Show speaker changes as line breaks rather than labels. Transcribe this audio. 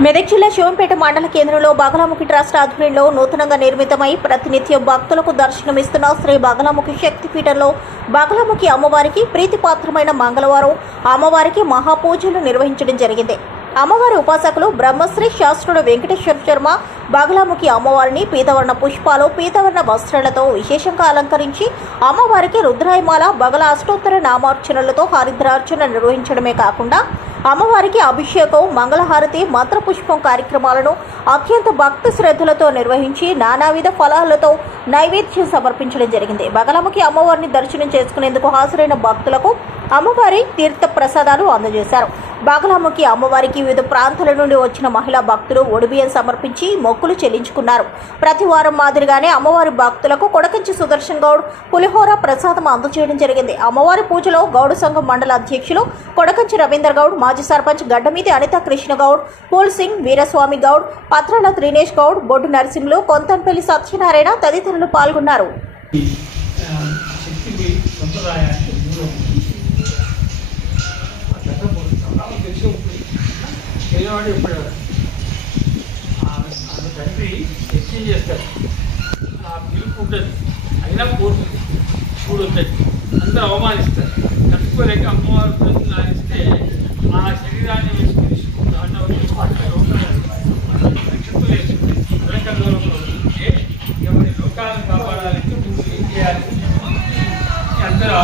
మెదక్ జిల్లా శివంపేట మండల కేంద్రంలో బగలాముఖి ట్రస్ట్ ఆధ్వర్యంలో నూతనంగా నిర్మితమై ప్రతినిత్యం భక్తులకు దర్శనమిస్తున్న శ్రీ బగలాముఖి శక్తిపీఠంలో బగలాముఖి అమ్మవారికి ప్రీతిపాత్రమైన మంగళవారం అమ్మవారికి మహాపూజలు నిర్వహించడం జరిగింది. అమ్మవారి ఉపాసకులు బ్రహ్మశ్రీ శాస్త్రుడు వెంకటేశ్వర శర్మ బగలాముఖి అమ్మవారిని పీతవర్ణ పుష్పాలు పీతవర్ణ వస్త్రాలతో విశేషంగా అలంకరించి అమ్మవారికి రుద్రాయమాల బగల అష్టోత్తర నామార్చనలతో హరిద్రార్చన నిర్వహించడమే కాకుండా అమ్మవారికి అభిషేకం మంగళహారతి మంత్రపుష్పం కార్యక్రమాలను అత్యంత భక్తి శ్రద్ధలతో నిర్వహించి నానావిధ ఫలాలతో నైవేద్యం సమర్పించడం జరిగింది. బగలముఖి అమ్మవారిని దర్శనం చేసుకునేందుకు హాజరైన భక్తులకు అమ్మవారి తీర్థ ప్రసాదాలు అందజేశారు. బాగలాముఖి అమ్మవారికి వివిధ ప్రాంతాల నుండి వచ్చిన మహిళా భక్తులు ఒడిబియ్యం సమర్పించి మొక్కులు చెల్లించుకున్నారు. ప్రతి వారం మాదిరిగానే అమ్మవారి భక్తులకు కొడకంచి సుదర్శన్ గౌడ్ పులిహోర ప్రసాదం అందజేయడం జరిగింది. అమ్మవారి పూజలో గౌడ సంఘం మండల అధ్యక్షులు కొడకంచి రవీందర్ గౌడ్ మాజీ సర్పంచ్ గడ్డమీది అనిత కృష్ణ గౌడ్ పూల్ సింగ్ వీరస్వామి గౌడ్ పత్రాల త్రినేష్ గౌడ్ బొడ్డు నరసింహులు కొంతంపల్లి సత్యనారాయణ తదితరులు పాల్గొన్నారు.
శక్తికి వచ్చి పేదవాడు ఇప్పుడు ఆమె తండ్రి ఎస్సీ చేస్తారు ఆ పిలుపు ఉంటుంది అయినా పోతుంది. చూడొద్దని అందరూ అవమానిస్తారు. తట్టుకోలేక అమ్మవారు ప్రజలు నాగిస్తే ఆ శరీరాన్ని వేసుకుని దాంట్లో అట్లా రక్షణ వేసుకుని ప్రజల్లో ఉంటే ఎవరి లోకాలను ఏం చేయాలి? అందరూ